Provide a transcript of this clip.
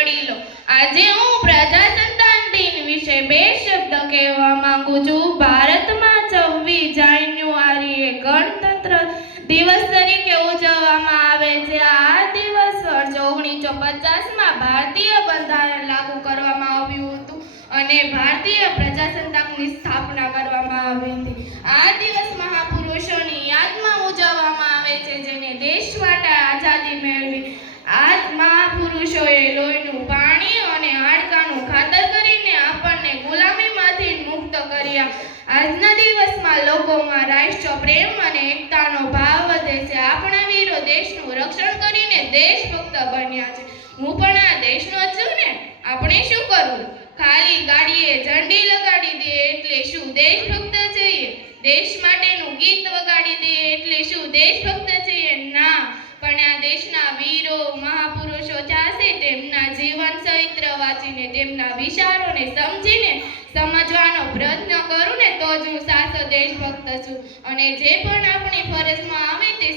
વડીલો, આજે હું પ્રજાસત્તાક દિન વિશે બે શબ્દ કહેવા માંગુ છું. ભારતમાં 26 જાન્યુઆરીએ ગણતંત્ર દિવસ તરીકે ઉજવવામાં આવે છે. આ દિવસ વર્ષ 1950માં ભારતીય બંધારણ લાગુ કરવામાં આવ્યું હતું અને ભારતીય પ્રજાસત્તાકની સ્થાપના કરવામાં આવી હતી. આ દિવસ મહાપુરુષોની યાદમાં ઉજવવામાં આવે છે, જેને દેશ માટે આઝાદી મેળવી. આ મહાપુરુષોએ લોહીનું પાણી અને હાડકાનું ખાતર કરીને આપણને ગુલામીમાંથી મુક્ત કર્યા. આજના દિવસમાં લોકોમાં રાષ્ટ્ર પ્રેમ અને એકતાનો ભાવ વધે છે. આપણા વીરો દેશનું રક્ષણ કરીને દેશભક્ત બન્યા છે. હું પણ આ દેશનો જ છું ને. આપણે શું કરવું? ખાલી ગાડીએ ઝંડી લગાડી દે એટલે શું દેશભક્ત છીએ? દેશ માટેનું ગીત વગાડી દે એટલે શું દેશભક્ત છીએ? ના, પણ આ દેશના વીરો મહાપુરુષો ચાહશે તેમના જીવન ચરિત્ર વાંચીને, તેમના વિચારોને સમજીને સમજવાનો પ્રયત્ન કરું ને તો જ હું સાચો દેશભક્ત છું. અને જે પણ આપણી ફરજમાં આવે તે